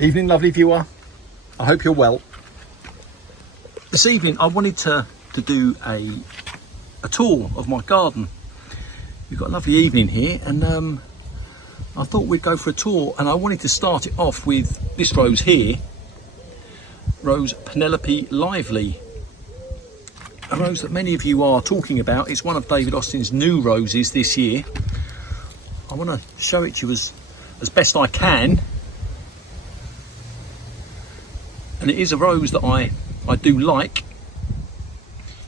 Evening, lovely viewer. I hope you're well. This evening I wanted to do a tour of my garden. We've got a lovely evening here, and I thought we'd go for a tour, and I wanted to start it off with this rose here, Rose Penelope Lively. A rose that many of you are talking about. It's one of David Austin's new roses this year. I want to show it to you as best I can. And it is a rose that I do like.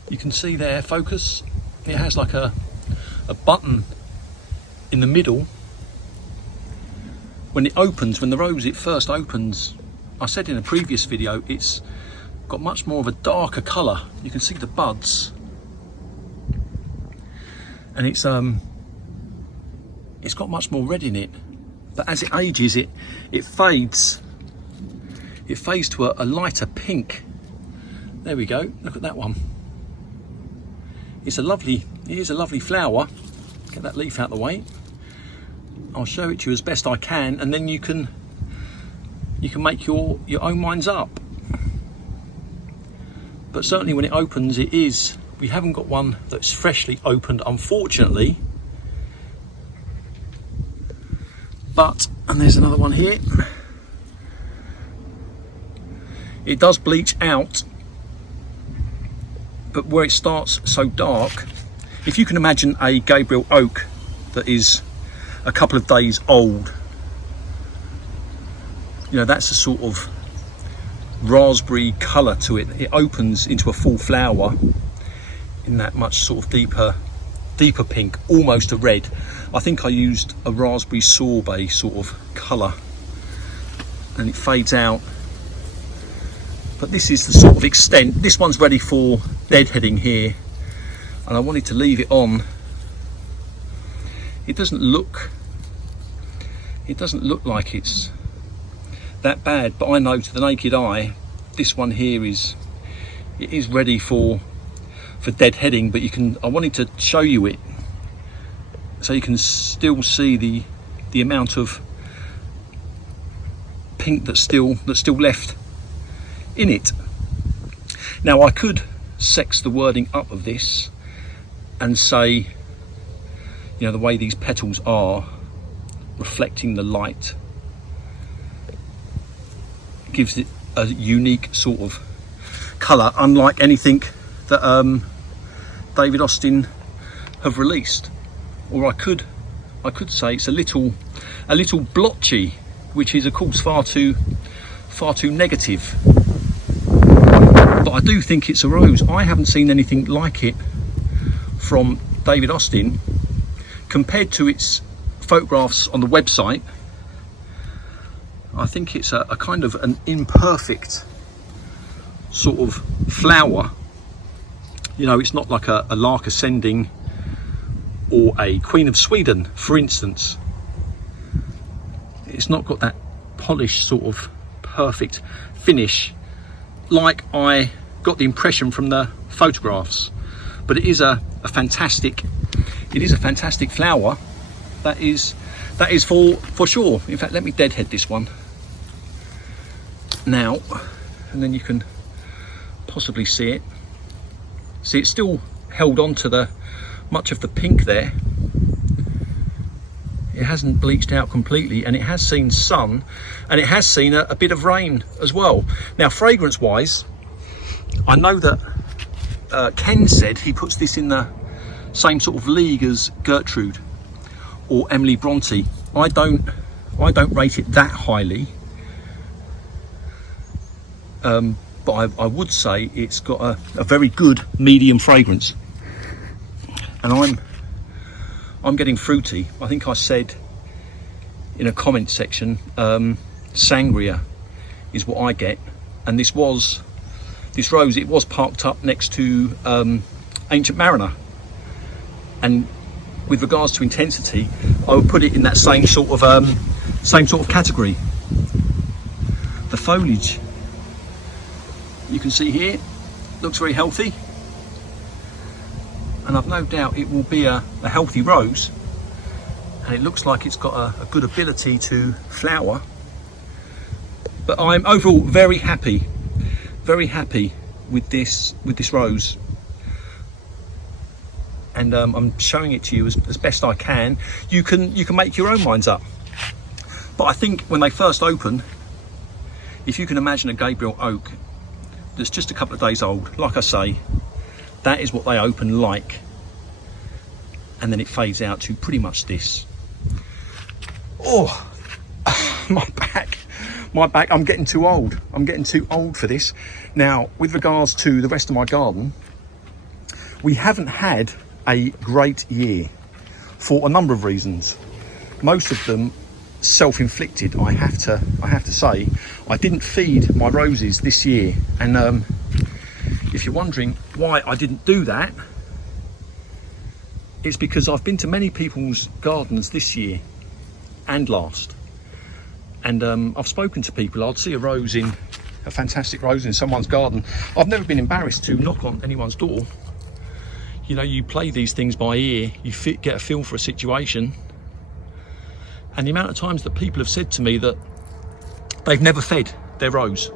You can see there, focus, it has like a button in the middle. When it opens, when the rose it first opens, I said in a previous video, it's got much more of a darker colour. You can see the buds, and it's got much more red in it. But as it ages, it fades. It fades to a lighter pink. There we go. Look at that one. It is a lovely flower. Get that leaf out of the way. I'll show it to you as best I can, and then you can make your own minds up. But certainly when it opens, we haven't got one that's freshly opened, unfortunately. And there's another one here. It does bleach out, but where it starts so dark, if you can imagine a Gabriel oak that is a couple of days old, you know, that's a sort of raspberry colour to it. It opens into a full flower in that much sort of deeper pink, almost a red. I think I used a raspberry sorbet sort of colour, and it fades out. But this is the sort of extent. This one's ready for deadheading here, and I wanted to leave it on. It doesn't look like it's that bad, but I know to the naked eye this one here is ready for deadheading. But I wanted to show you it so you can still see the amount of pink that's still left in it. Now I could sex the wording up of this and say, you know, the way these petals are reflecting the light gives it a unique sort of colour, unlike anything that David Austin have released. Or I could say it's a little blotchy, which is of course far too negative. But I do think it's a rose. I haven't seen anything like it from David Austin. Compared to its photographs on the website, I think it's a kind of an imperfect sort of flower. You know, it's not like a lark ascending or a Queen of Sweden, for instance. It's not got that polished sort of perfect finish like I got the impression from the photographs. But it is a fantastic flower. That is for sure. In fact, let me deadhead this one now, and then you can possibly see it. See, it's still held on to much of the pink there. It hasn't bleached out completely, and it has seen sun, and it has seen a bit of rain as well. Now, fragrance wise, I know that Ken said he puts this in the same sort of league as Gertrude or Emily Bronte. I don't rate it that highly, but I would say it's got a very good medium fragrance, and I'm getting fruity. I think I said in a comment section, sangria is what I get, and this rose, it was parked up next to Ancient Mariner, and with regards to intensity, I would put it in that same sort of category. The foliage, you can see here, looks very healthy, and I've no doubt it will be a healthy rose, and it looks like it's got a good ability to flower. But I'm overall very happy with this rose. And I'm showing it to you as best I can. You can make your own minds up. But I think when they first open, if you can imagine a Gabriel oak that's just a couple of days old, like I say, that is what they open like. And then it fades out to pretty much this. Oh, my back, I'm getting too old. I'm getting too old for this. Now, with regards to the rest of my garden, we haven't had a great year for a number of reasons. Most of them self-inflicted, I have to say. I didn't feed my roses this year, and if you're wondering why I didn't do that, it's because I've been to many people's gardens this year and last, and I've spoken to people. I'd see a fantastic rose in someone's garden. I've never been embarrassed to knock on anyone's door. You know, you play these things by ear, you get a feel for a situation, and the amount of times that people have said to me that they've never fed their rose,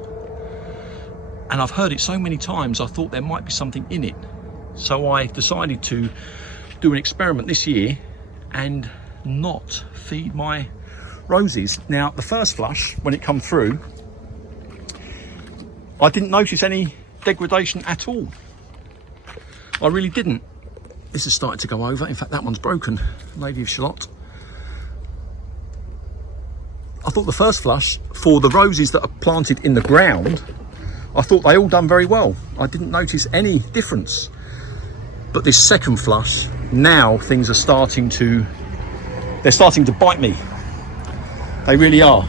and I've heard it so many times I thought there might be something in it. So I decided to do an experiment this year and not feed my roses. Now, the first flush, when it come through, I didn't notice any degradation at all. I really didn't. This has started to go over. In fact, that one's broken. Lady of Shalott. I thought the first flush, for the roses that are planted in the ground, I thought they all done very well. I didn't notice any difference. But this second flush, now things are starting to bite me. They really are.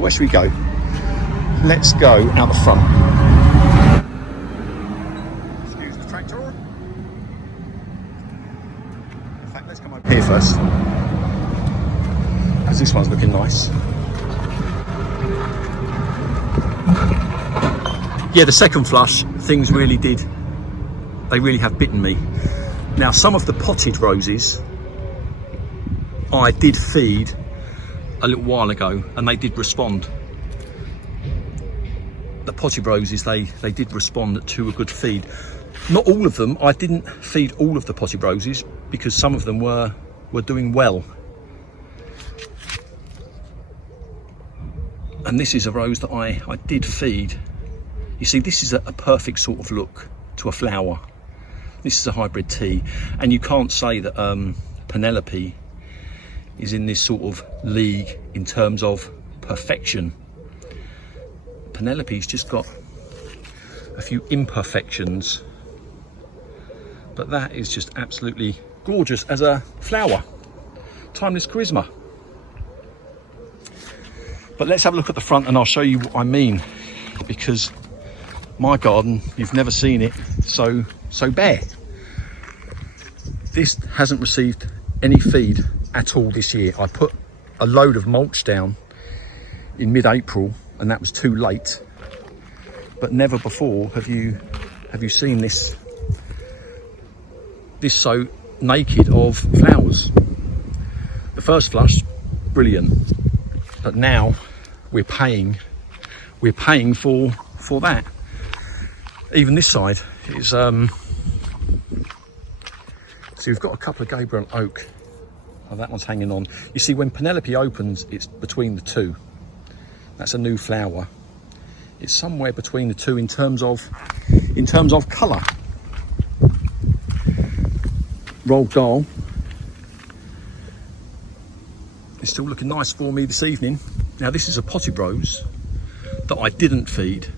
Where should we go? Let's go out the front. Excuse the tractor. In fact, let's come over here first, because this one's looking nice. Yeah, the second flush, things really did. They really have bitten me. Now, some of the potted roses I did feed a little while ago, and they did respond. The potted roses, they did respond to a good feed. Not all of them. I didn't feed all of the potted roses because some of them were doing well. And this is a rose that I did feed. You see, this is a perfect sort of look to a flower. This is a hybrid tea, and you can't say that Penelope is in this sort of league in terms of perfection. Penelope's just got a few imperfections, but that is just absolutely gorgeous as a flower. Timeless charisma. But let's have a look at the front and I'll show you what I mean, because my garden, you've never seen it so bare. This hasn't received any feed at all this year. I put a load of mulch down in mid-April, and that was too late. But never before have you seen this so naked of flowers. The first flush, brilliant, but now we're paying for that. Even this side is so we've got a couple of Gabriel oak. Oh, that one's hanging on. You see, when Penelope opens, it's between the two. That's a new flower. It's somewhere between the two in terms of colour. Roald Dahl is still looking nice for me this evening. Now, this is a potted rose that I didn't feed,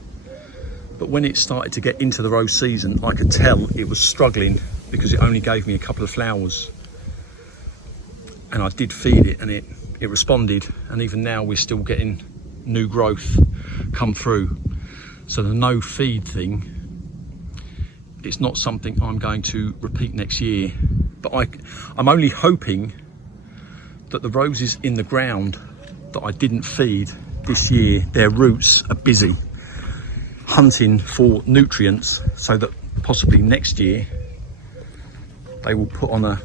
but when it started to get into the rose season, I could tell it was struggling because it only gave me a couple of flowers. And I did feed it, and it responded, and even now we're still getting new growth come through. So the no feed thing, it's not something I'm going to repeat next year, but I'm only hoping that the roses in the ground that I didn't feed this year, their roots are busy hunting for nutrients, so that possibly next year they will put on a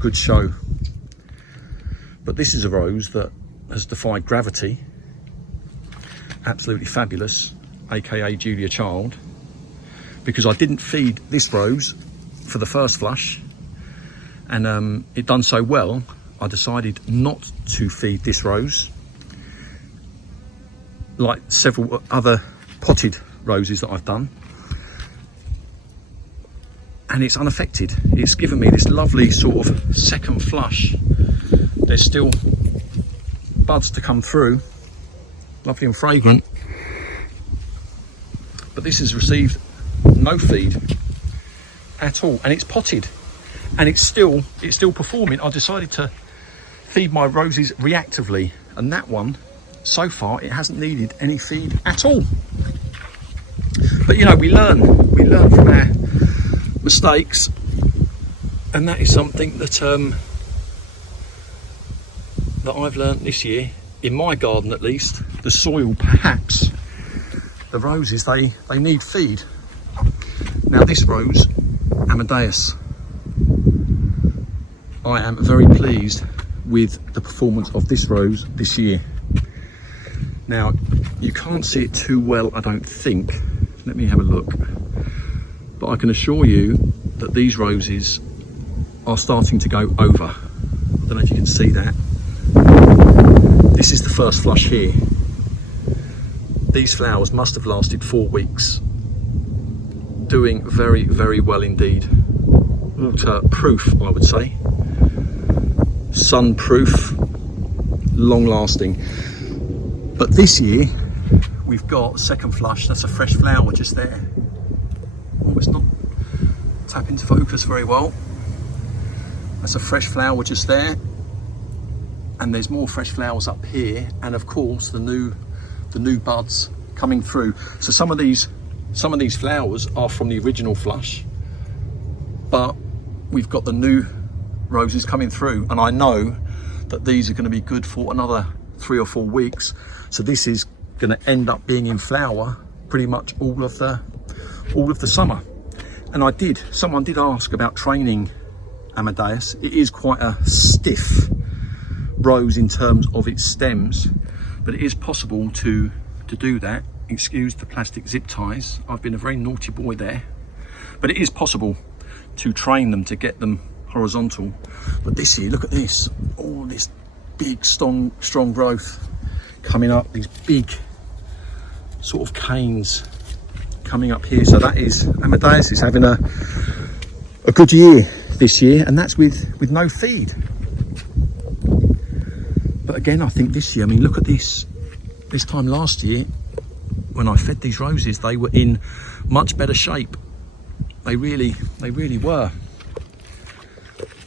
good show. But this is a rose that has defied gravity, absolutely fabulous, aka Julia Child, because I didn't feed this rose for the first flush, and it done so well, I decided not to feed this rose, like several other potted roses that I've done, and it's unaffected. It's given me this lovely sort of second flush. There's still buds to come through, lovely and fragrant, but this has received no feed at all, and it's potted, and it's still performing. I decided to feed my roses reactively, and that one, so far, it hasn't needed any feed at all. But you know, we learn from our mistakes, and that is something that that I've learned this year, in my garden at least. The soil, perhaps, the roses, they need feed. Now this rose, Amadeus, I am very pleased with the performance of this rose this year. Now, you can't see it too well, I don't think. Let me have a look. But I can assure you that these roses are starting to go over. I don't know if you can see that. This is the first flush here. These flowers must have lasted 4 weeks. Doing very, very well indeed. Water proof, I would say. Sun proof, long lasting. But this year, we've got second flush. That's a fresh flower just there. Oh, it's not tap into focus very well. That's a fresh flower just there. And there's more fresh flowers up here. And of course, the new buds coming through. So some of these flowers are from the original flush, but we've got the new roses coming through. And I know that these are going to be good for another 3 or 4 weeks. So this is going to end up being in flower pretty much all of the summer. And someone did ask about training Amadeus. It is quite a stiff rose in terms of its stems, but it is possible to do that. Excuse the plastic zip ties, I've been a very naughty boy there, but it is possible to train them to get them horizontal. But this year, look at this, all this big strong growth coming up, these big sort of canes coming up here. So that is, Amadeus is having a good year this year, and that's with no feed. But again, I think this year, I mean, look at this time last year when I fed these roses, they were in much better shape. They really were.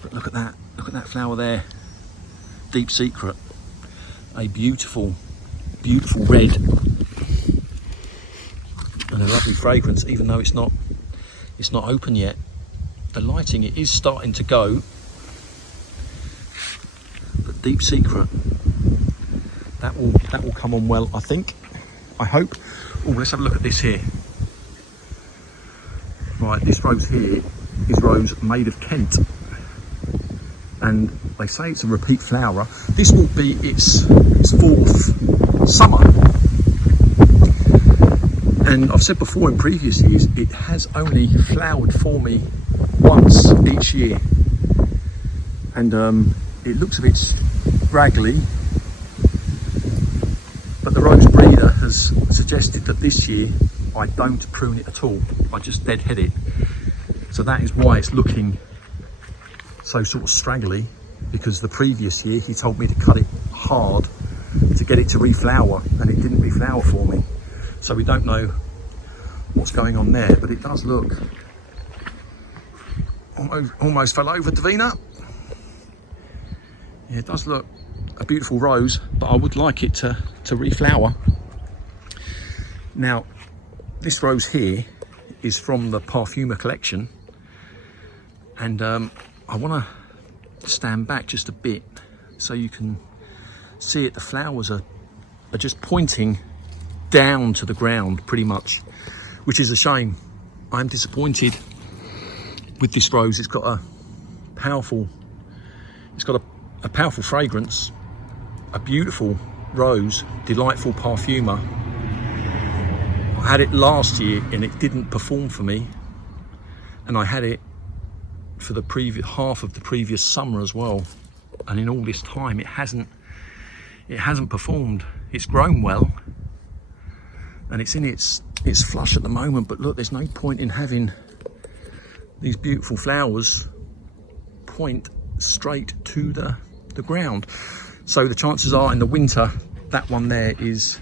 But look at that flower there, Deep Secret, a beautiful red, and a lovely fragrance, even though it's not open yet. The lighting, it is starting to go, but Deep Secret, that will come on well, I think, I hope. Oh, let's have a look at this here. Right, this rose here is rose Maid of Kent, and they say it's a repeat flower. This will be its 4th summer, and I've said before in previous years, it has only flowered for me once each year, and it looks a bit scraggly, but the rose breeder has suggested that this year I don't prune it at all, I just deadhead it. So that is why it's looking so sort of straggly, because the previous year he told me to cut it hard to get it to reflower, and it didn't reflower for me. So we don't know what's going on there, but it does look, almost fell over, Davina. Yeah, it does look a beautiful rose, but I would like it to reflower. Now, this rose here is from the Parfuma collection, and I want to stand back just a bit so you can see it. The flowers are just pointing down to the ground pretty much, which is a shame. I'm disappointed with this rose. It's got a powerful fragrance, a beautiful rose, delightful Parfuma, I had it last year and it didn't perform for me, and I had it for the previous half of the previous summer as well, and in all this time it hasn't performed. It's grown well and it's in its flush at the moment, but look, there's no point in having these beautiful flowers point straight to the ground. So the chances are in the winter that one there is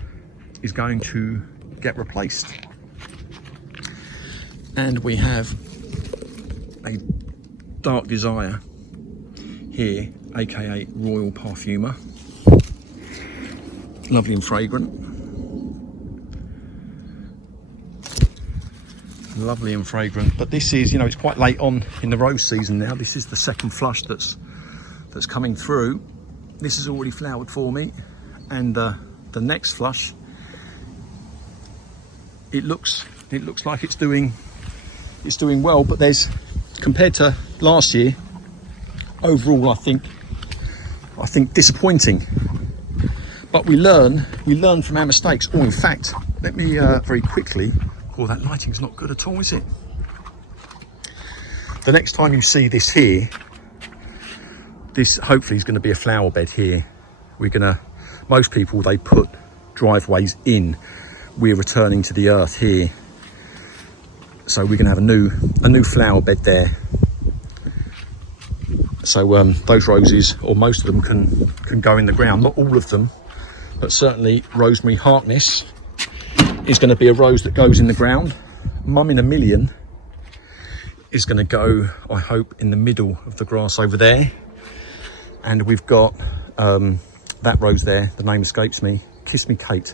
going to get replaced. And we have a Dark Desire here, aka Royal Parfuma. Lovely and fragrant. Lovely and fragrant. But this is, you know, it's quite late on in the rose season now. This is the second flush that's coming through. This has already flowered for me, and the next flush, it looks like it's doing well, but there's, compared to last year, overall I think disappointing. But we learn from our mistakes. Oh, in fact, let me very quickly, oh, that lighting's not good at all, is it? The next time you see this here, this hopefully is going to be a flower bed here. Most people, they put driveways in. We're returning to the earth here. So we're going to have a new flower bed there. So those roses, or most of them, can go in the ground. Not all of them, but certainly Rosemary Harkness is going to be a rose that goes in the ground. Mum in a Million is going to go, I hope, in the middle of the grass over there. And we've got that rose there, the name escapes me, Kiss Me Kate.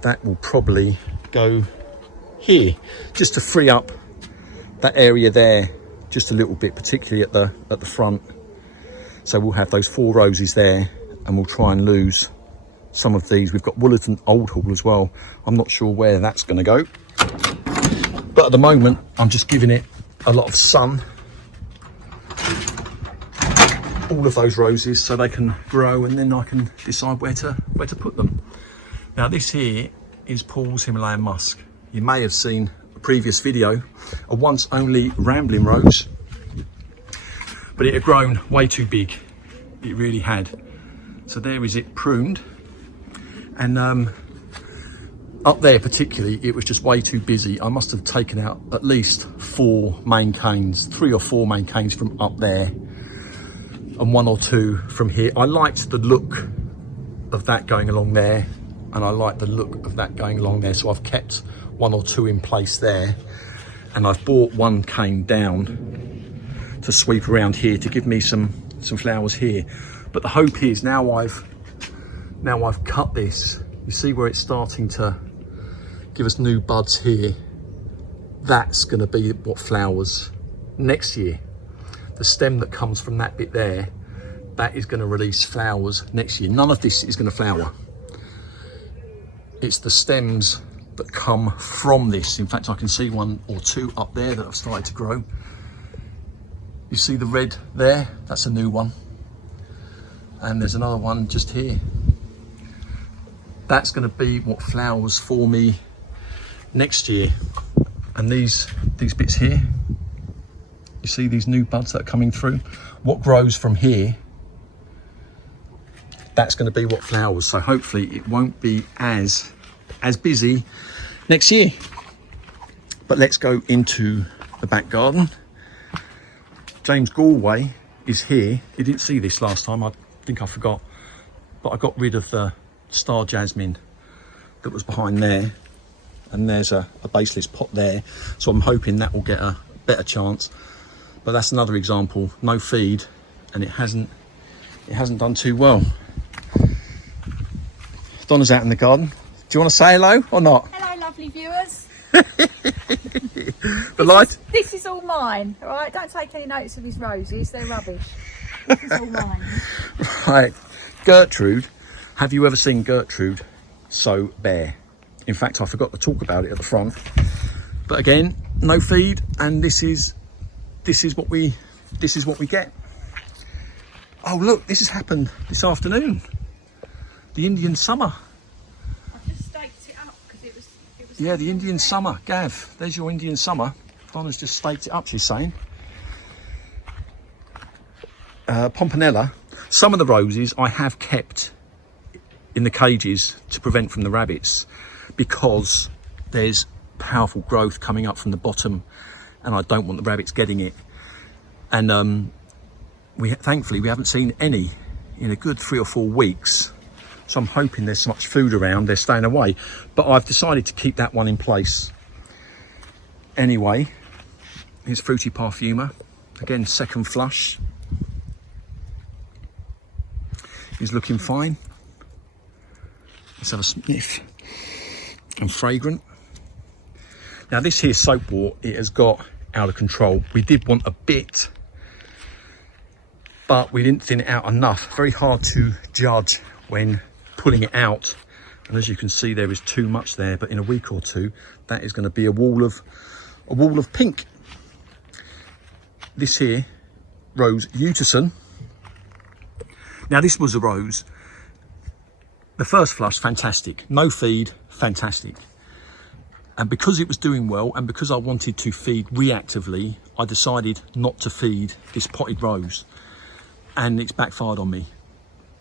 That will probably go here, just to free up that area there just a little bit, particularly at the front. So we'll have those 4 roses there, and we'll try and lose some of these. We've got Woollerton Old Hall as well. I'm not sure where that's going to go, but at the moment I'm just giving it a lot of sun, all of those roses, so they can grow, and then I can decide where to put them. Now this here is Paul's Himalayan Musk. You may have seen a previous video, a once only rambling rose, but it had grown way too big. It really had. So there is it pruned, and up there particularly, it was just way too busy. I must have taken out at least 4 main canes, 3 or 4 main canes from up there, and 1 or 2 from here. I liked the look of that going along there, and I like the look of that going along there, so I've kept 1 or 2 in place there, and I've brought 1 cane down to sweep around here to give me some flowers here. But the hope is, now I've cut this, you see where it's starting to give us new buds here. That's going to be what flowers next year. The stem that comes from that bit there, that is going to release flowers next year. None of this is going to flower. It's the stems that come from this. In fact, I can see 1 or 2 up there that have started to grow. You see the red there? That's a new one. And there's another one just here. That's going to be what flowers for me next year. And these bits here, you see these new buds that are coming through? What grows from here, that's going to be what flowers. So hopefully it won't be as busy next year. But let's go into the back garden. James Galway is here. You didn't see this last time, I think I forgot, but I got rid of the star jasmine that was behind there, and there's a baseless pot there, so I'm hoping that will get a better chance. But that's another example, no feed, and it hasn't done too well. Donna's out in the garden. Do you want to say hello or not? Hello, lovely viewers. This is all mine, all right? Don't take any notes of his roses, they're rubbish. This is all mine. Right, Gertrude. Have you ever seen Gertrude so bare? In fact, I forgot to talk about it at the front. But again, no feed, and this is what we get. Oh look, this has happened this afternoon. The Indian summer. I've just staked it up because It was Yeah, the Indian summer. Gav, there's your Indian summer. Donna's just staked it up, she's saying. Pomponella. Some of the roses I have kept in the cages to prevent from the rabbits, because there's powerful growth coming up from the bottom and I don't want the rabbits getting it. And thankfully we haven't seen any in a good 3 or 4 weeks, so I'm hoping there's so much food around they're staying away, but I've decided to keep that one in place anyway. Here's Fruity Parfuma, again second flush. He's looking fine. Let's have a sniff. And fragrant. Now this here soapwort, it has got out of control. We did want a bit, but we didn't thin it out enough. Very hard to judge when pulling it out. And as you can see, there is too much there, but in a week or two, that is going to be a wall of pink. This here, Rose Utterson. Now this was a rose. The first flush, fantastic. No feed, fantastic. And because it was doing well, and because I wanted to feed reactively, I decided not to feed this potted rose. And it's backfired on me.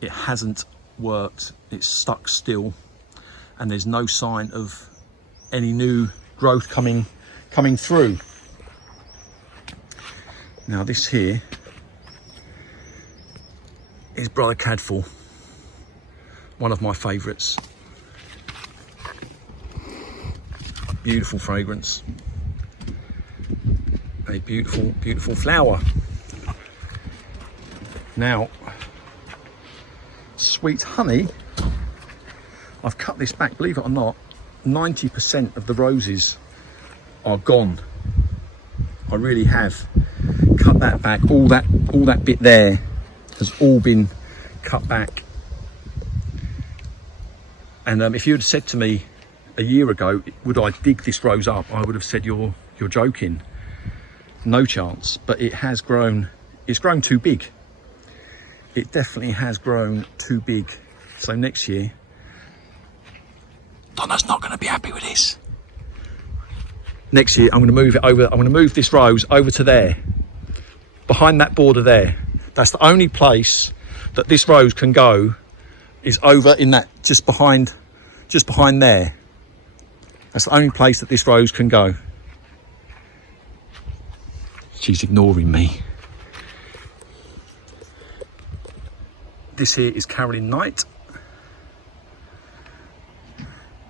It hasn't worked, it's stuck still. And there's no sign of any new growth coming through. Now this here is Brother Cadfael, one of my favourites. Beautiful fragrance, a beautiful, beautiful flower. Now, Sweet Honey, I've cut this back, believe it or not, 90% of the roses are gone. I really have cut that back. All that bit there has all been cut back. And if you had said to me a year ago, would I dig this rose up, I would have said you're joking. No chance. But it has grown. It's grown too big. It definitely has grown too big. So next year, Donna's not going to be happy with this. Next year, I'm going to move it over. I'm going to move this rose over to there, behind that border there. That's the only place that this rose can go, is over in that, just behind there. That's the only place that this rose can go. She's ignoring me. This here is Carolyn Knight.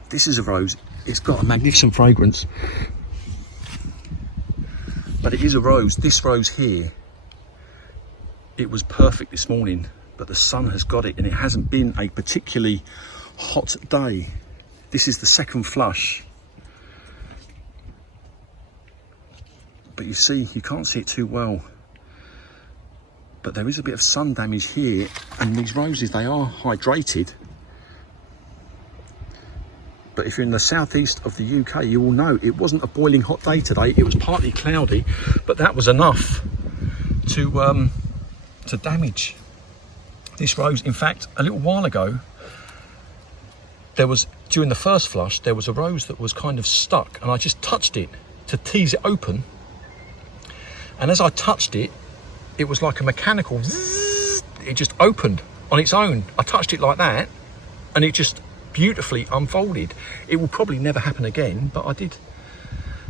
This is a rose. It's got a magnificent fragrance, but it is a rose. This rose here, it was perfect this morning, but the sun has got it and it hasn't been a particularly hot day. This is the second flush, but you see, you can't see it too well, but there is a bit of sun damage here, and these roses, they are hydrated. But if you're in the southeast of the UK, you will know it wasn't a boiling hot day today. It was partly cloudy, but that was enough to damage this rose. In fact, a little while ago, during the first flush, there was a rose that was kind of stuck, and I just touched it to tease it open. And as I touched it, it was like a mechanical zzz, it just opened on its own. I touched it like that, and it just beautifully unfolded. It will probably never happen again, but I did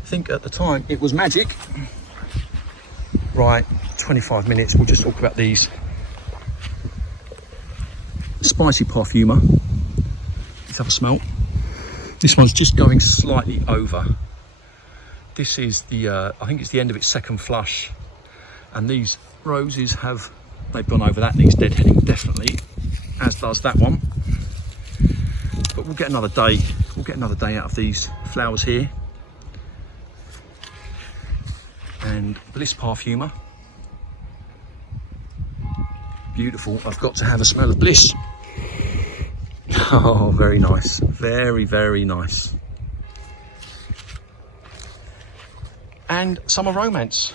think at the time it was magic. Right, 25 minutes, we'll just talk about these. Spicy Parfuma. Let's have a smell. This one's just going slightly over. This is the, I think it's the end of its second flush, and these roses they've gone over. That needs deadheading, definitely, as does that one. But we'll get another day. We'll get another day out of these flowers here. And Bliss Parfuma. Beautiful. I've got to have a smell of bliss. Oh, very nice. Very, very nice. And Summer Romance.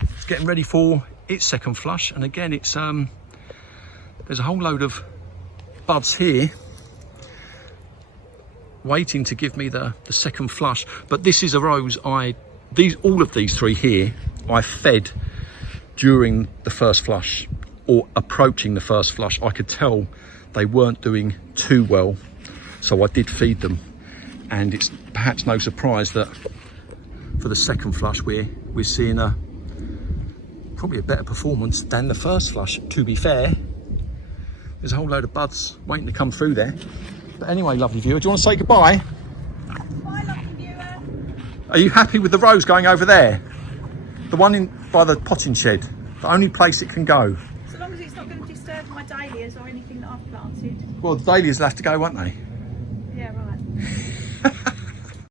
It's getting ready for its second flush. And again, it's there's a whole load of buds here. waiting to give me the second flush. But this is a rose all of these three here, I fed during the first flush or approaching the first flush. I could tell they weren't doing too well, so I did feed them. And it's perhaps no surprise that for the second flush we're seeing probably a better performance than the first flush, to be fair. There's a whole load of buds waiting to come through there. But anyway, lovely viewer, do you want to say goodbye? Bye, lovely viewer. Are you happy with the rose going over there? The one by the potting shed, the only place it can go. So long as it's not going to disturb my dahlias or anything that I've planted. Well, the dahlias will have to go, won't they? Yeah, right.